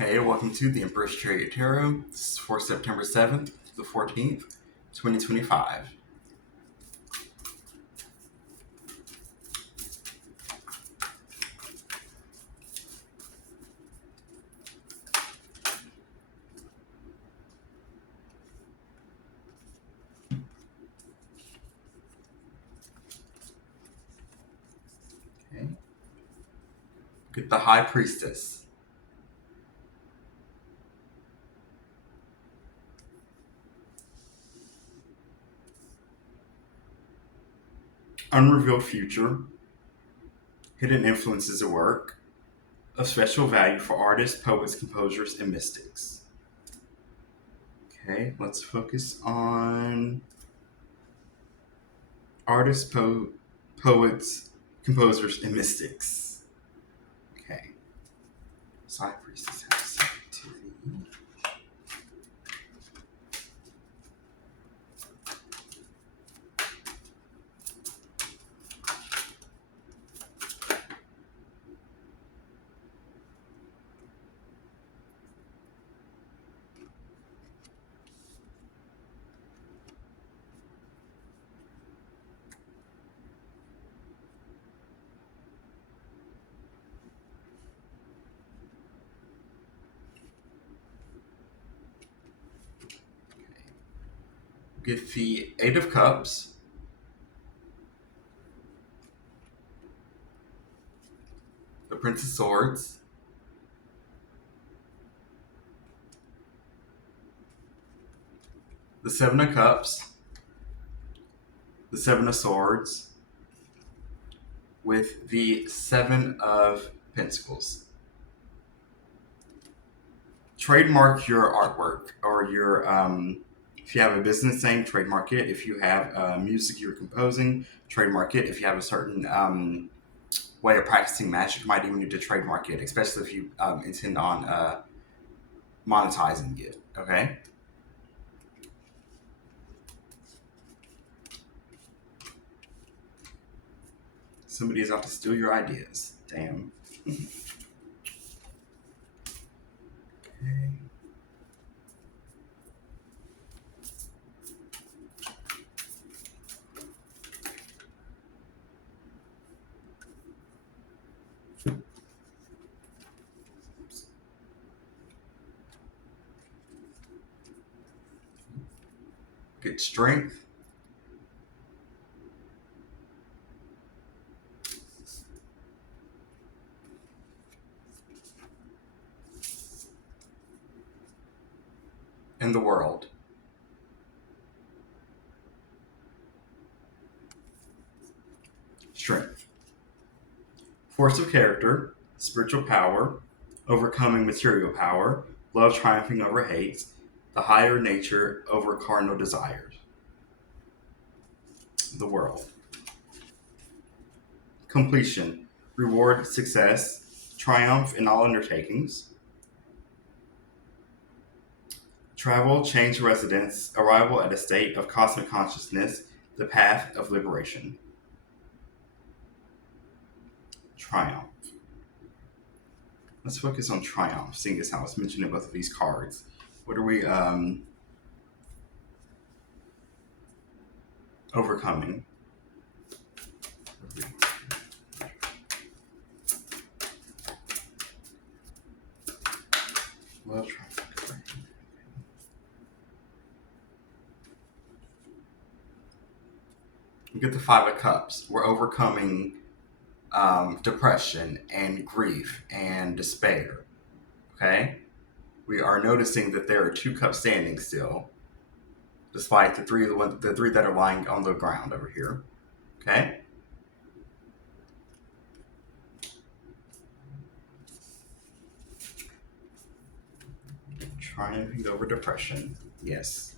Hey, welcome to the Empress Chariot Tarot. This is for September 7th to the 14th, 2025. Okay. Get the High Priestess. Unrevealed future. Hidden influences at work. Of special value for artists, poets, composers, and mystics. Okay, let's focus on artists, poets, composers, and mystics. Okay. So High Priestess has sensitivity. Get the Eight of Cups. The Prince of Swords. The Seven of Cups. The Seven of Swords. With the Seven of Pentacles. Trademark your artwork or your, if you have a business name, trademark it. If you have music you're composing, trademark it. If you have a certain way of practicing magic, you might even need to trademark it, especially if you intend on monetizing it. Okay? Somebody is out to steal your ideas. Damn. Okay. Get strength. In the world. Strength. Force of character, spiritual power, overcoming material power, love triumphing over hate, the higher nature over carnal desires. The world. Completion, reward, success, triumph in all undertakings. Travel, change residence, arrival at a state of cosmic consciousness, the path of liberation. Triumph. Let's focus on triumph, seeing as how it's mentioned in both of these cards. What are we overcoming? Love triumph. We get the Five of Cups. We're overcoming depression and grief and despair. Okay? We are noticing that there are two cups standing still, despite the three that are lying on the ground over here. Okay? Triumphing over depression. Yes.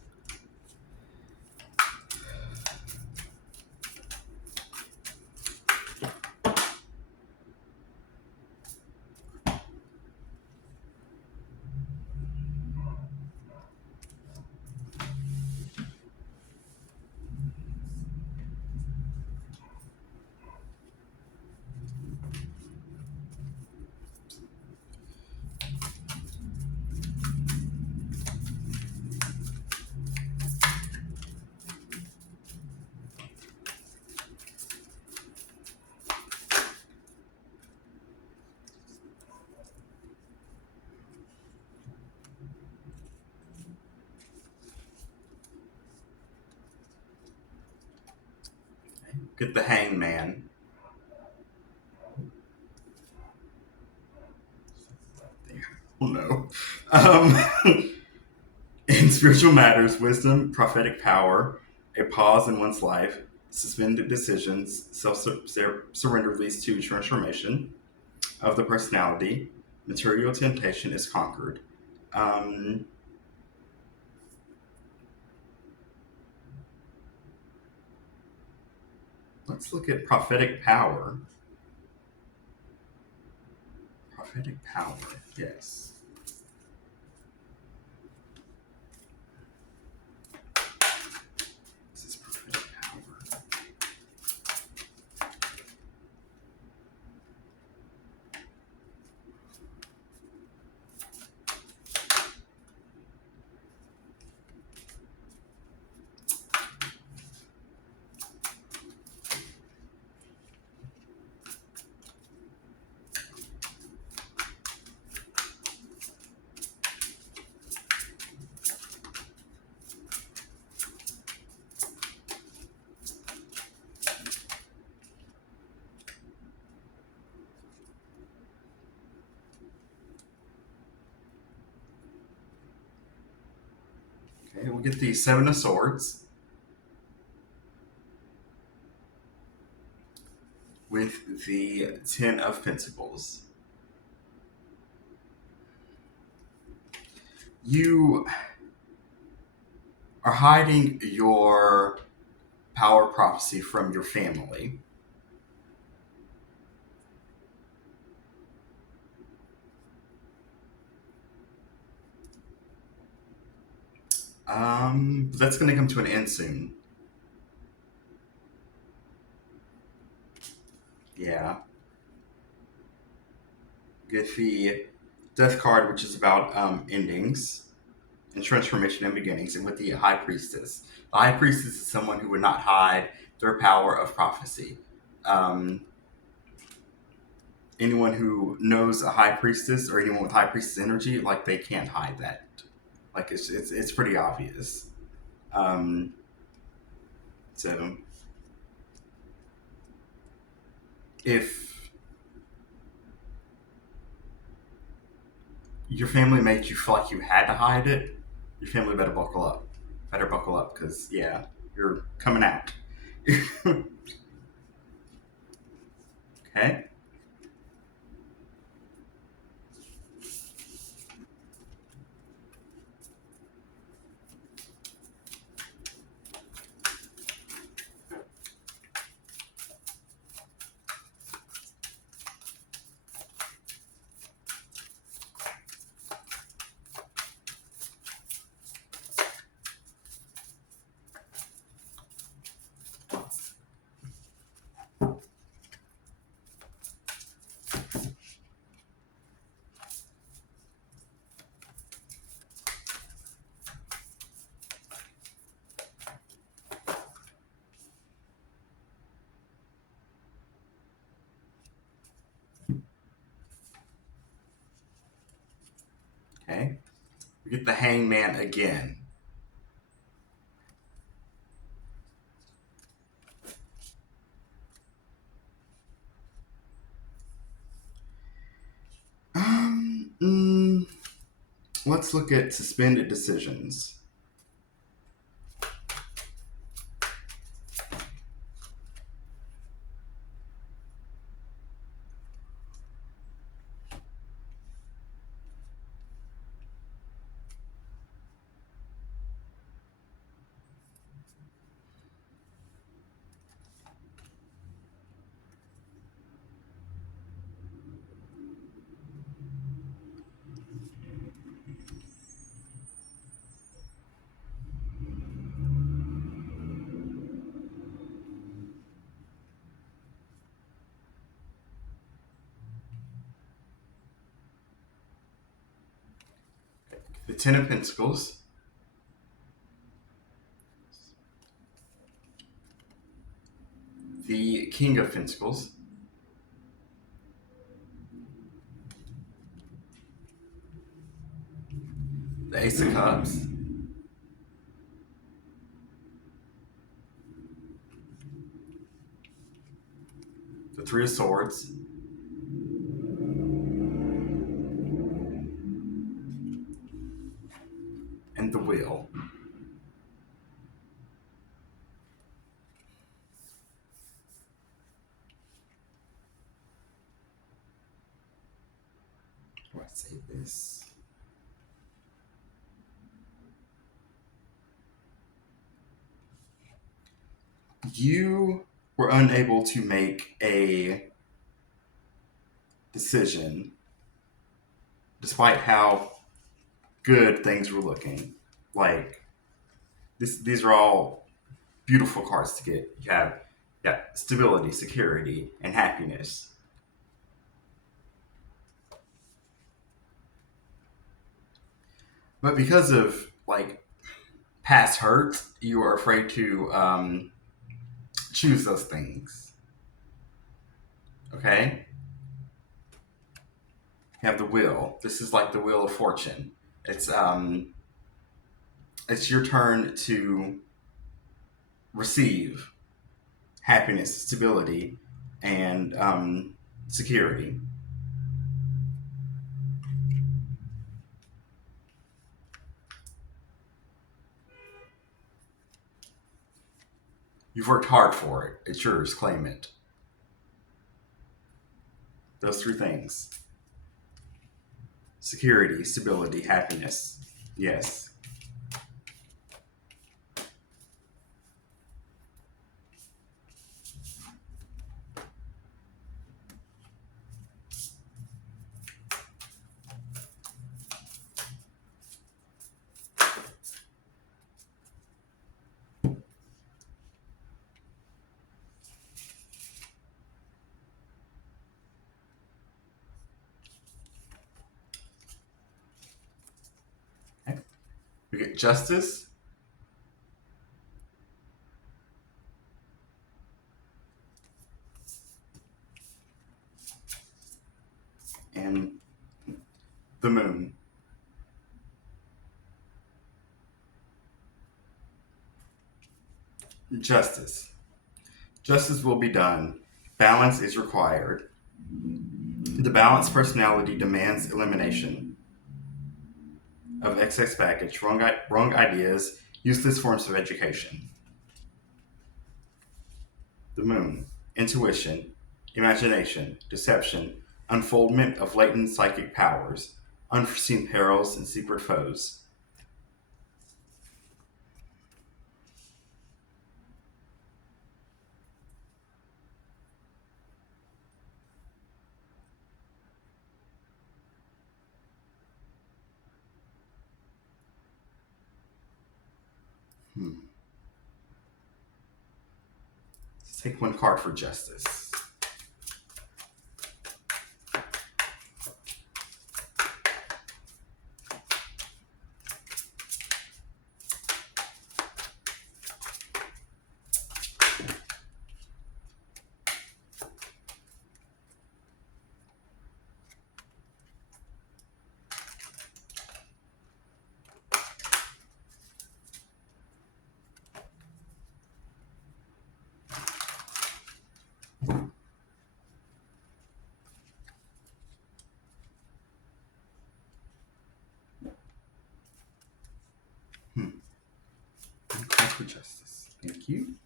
Get the hangman. Oh no. In spiritual matters, wisdom, prophetic power, a pause in one's life, suspended decisions, self surrender leads to transformation of the personality. Material temptation is conquered. Um, let's look at prophetic power. Prophetic power, yes. This is prophetic power. Okay, we'll get the Seven of Swords with the Ten of Pentacles. You are hiding your power prophecy from your family. That's going to come to an end soon. Yeah. Get the Death card, which is about endings and transformation and beginnings, and with the High Priestess. The High Priestess is someone who would not hide their power of prophecy. Um, Anyone who knows a High Priestess or anyone with High Priestess energy, like they can't hide that. Like it's pretty obvious. Um, so if your family made you feel like you had to hide it, your family better buckle up. Better buckle up because yeah, you're coming out. Okay. Okay. We get the Hangman again. Um, mm, let's look at suspended decisions. The Ten of Pentacles. The King of Pentacles. The Ace of Cups. Three of Swords. And the Wheel. How do I say this? You were unable to make a decision despite how good things were looking. Like these are all beautiful cards to get. You have stability, security, and happiness. But because of like past hurt, you are afraid to choose those things. Okay? You have the wheel. This is like the wheel of fortune. It's your turn to receive happiness, stability, and security. You've worked hard for it. It's yours. Claim it. Those three things: security, stability, happiness. Yes. Okay. We get justice and the moon. Justice. Justice will be done. Balance is required. The balanced personality demands elimination of excess baggage, wrong ideas, useless forms of education. The moon. Intuition, imagination, deception, unfoldment of latent psychic powers, unforeseen perils, and secret foes. Hmm. Let's take one card for justice. Hmm. One card for justice. Thank you.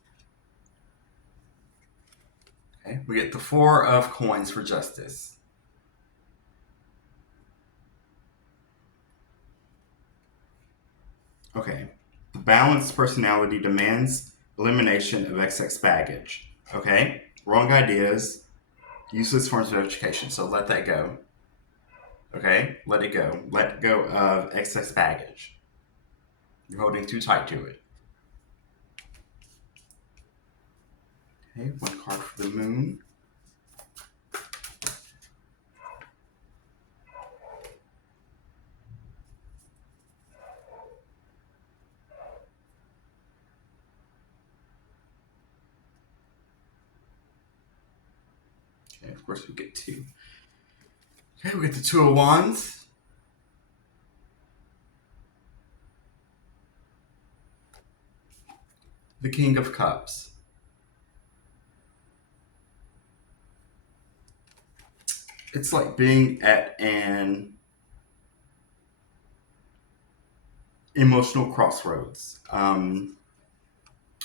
Okay, we get the Four of Coins for justice. Okay, the balanced personality demands elimination of excess baggage. Okay, wrong ideas, useless forms of education. So let that go. Okay, let it go. Let go of excess baggage. You're holding too tight to it. Okay, one card for the moon. Okay, of course we get two. Okay, we get the Two of Wands. The King of Cups. It's like being at an emotional crossroads.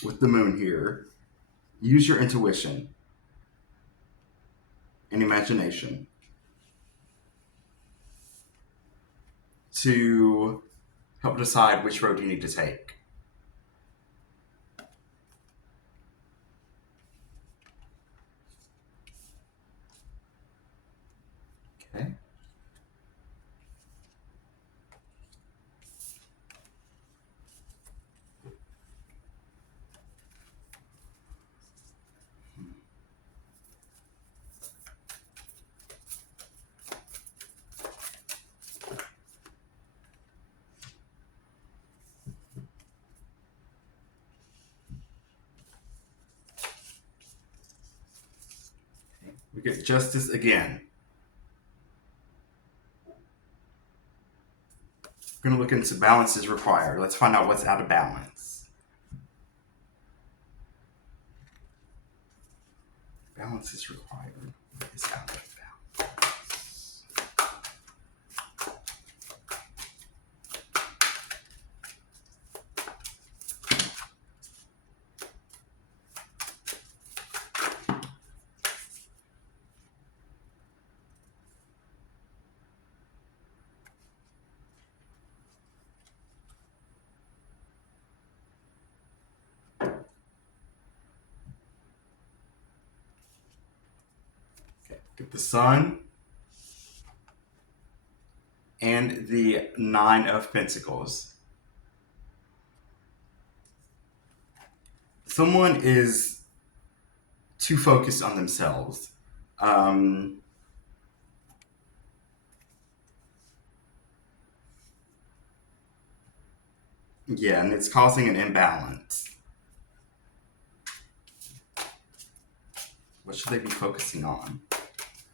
With the moon here, use your intuition and imagination to help decide which road you need to take. Okay. We get justice again. We're going to look into balance is required. Let's find out what's out of balance. Balance is required. What is out of balance? Okay. Get the sun and the Nine of Pentacles. Someone is too focused on themselves. Um, yeah, and it's causing an imbalance. What should they be focusing on,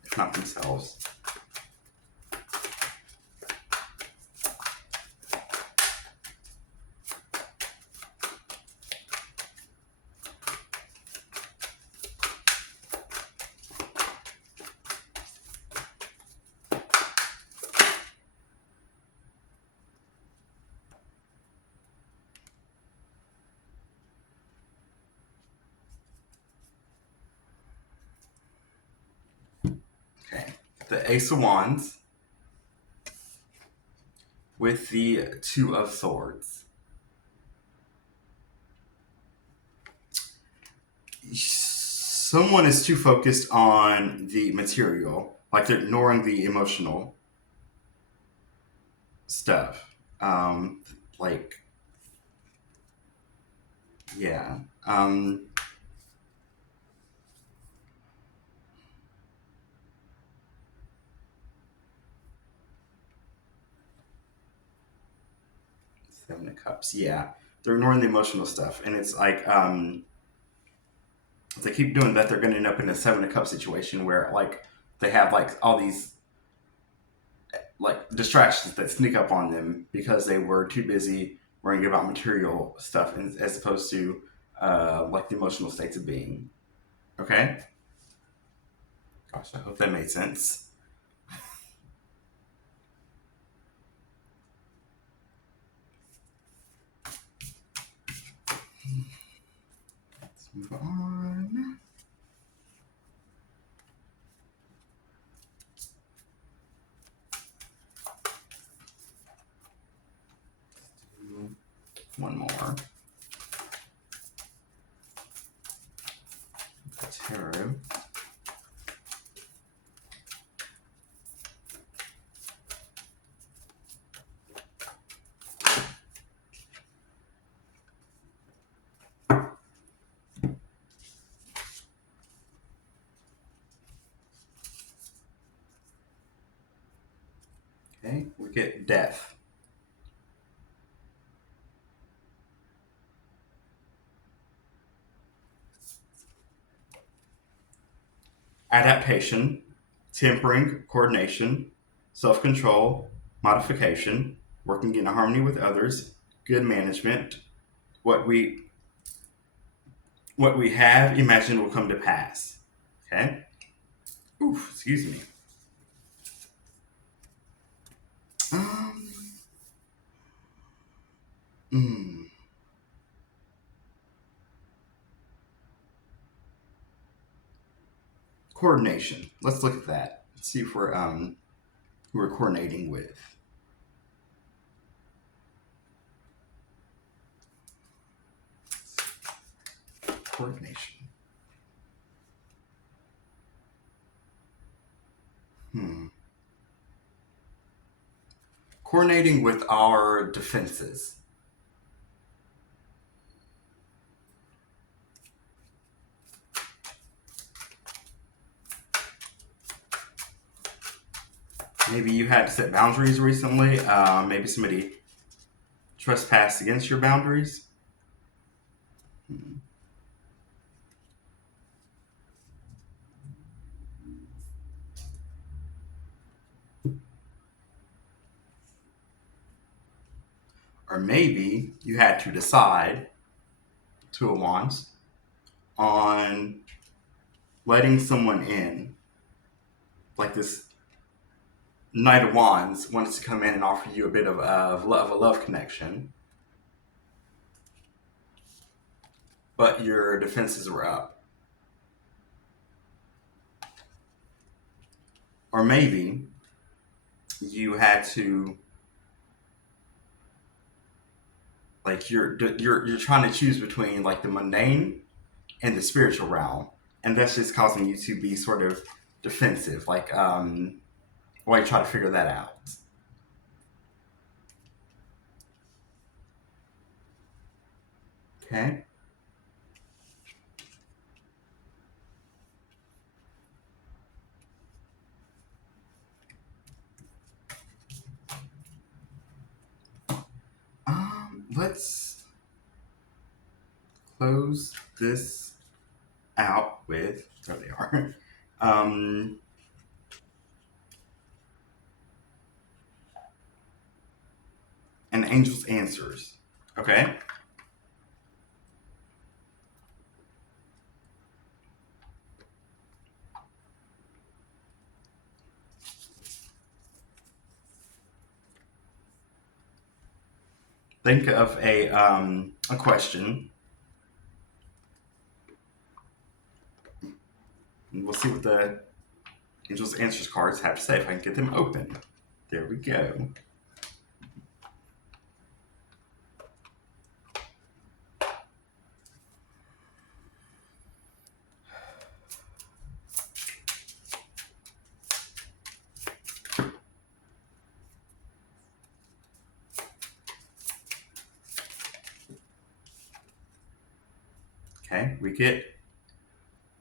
if not themselves? Okay, the Ace of Wands with the Two of Swords. Someone is too focused on the material, like they're ignoring the emotional stuff. Like, yeah. Seven of Cups. Yeah, they're ignoring the emotional stuff, and it's like if they keep doing that, they're going to end up in a Seven of Cups situation where like they have like all these like distractions that sneak up on them because they were too busy worrying about material stuff as opposed to like the emotional states of being. Okay. Gosh, I hope that made sense. Let's move on. One more. Tarot. Okay, we get Death. Adaptation, tempering, coordination, self control, modification, working in harmony with others, good management. What we have imagined will come to pass. Okay? Oof, excuse me. Um, mm, coordination. Let's look at that. Let's see if we're coordinating with coordination. Hmm. Coordinating with our defenses. Maybe you had to set boundaries recently. Maybe somebody trespassed against your boundaries. Hmm. Or maybe you had to decide, Two of Wands, on letting someone in. Like this Knight of Wands wants to come in and offer you a bit of a love connection, but your defenses were up. Or maybe you had to, like, you're trying to choose between like the mundane and the spiritual realm, and that's just causing you to be sort of defensive. Like, while you try to figure that out. Okay. Let's close this out with. There they are. Um, and angel's answers. Okay. Think of a question. And we'll see what the angel's answers cards have to say if I can get them open. There we go. Okay, we get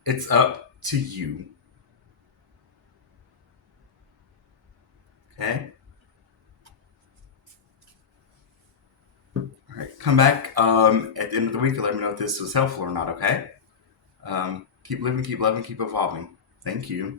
it's up to you. Okay. All right. Come back at the end of the week and let me know if this was helpful or not. Okay. Keep living, keep loving, keep evolving. Thank you.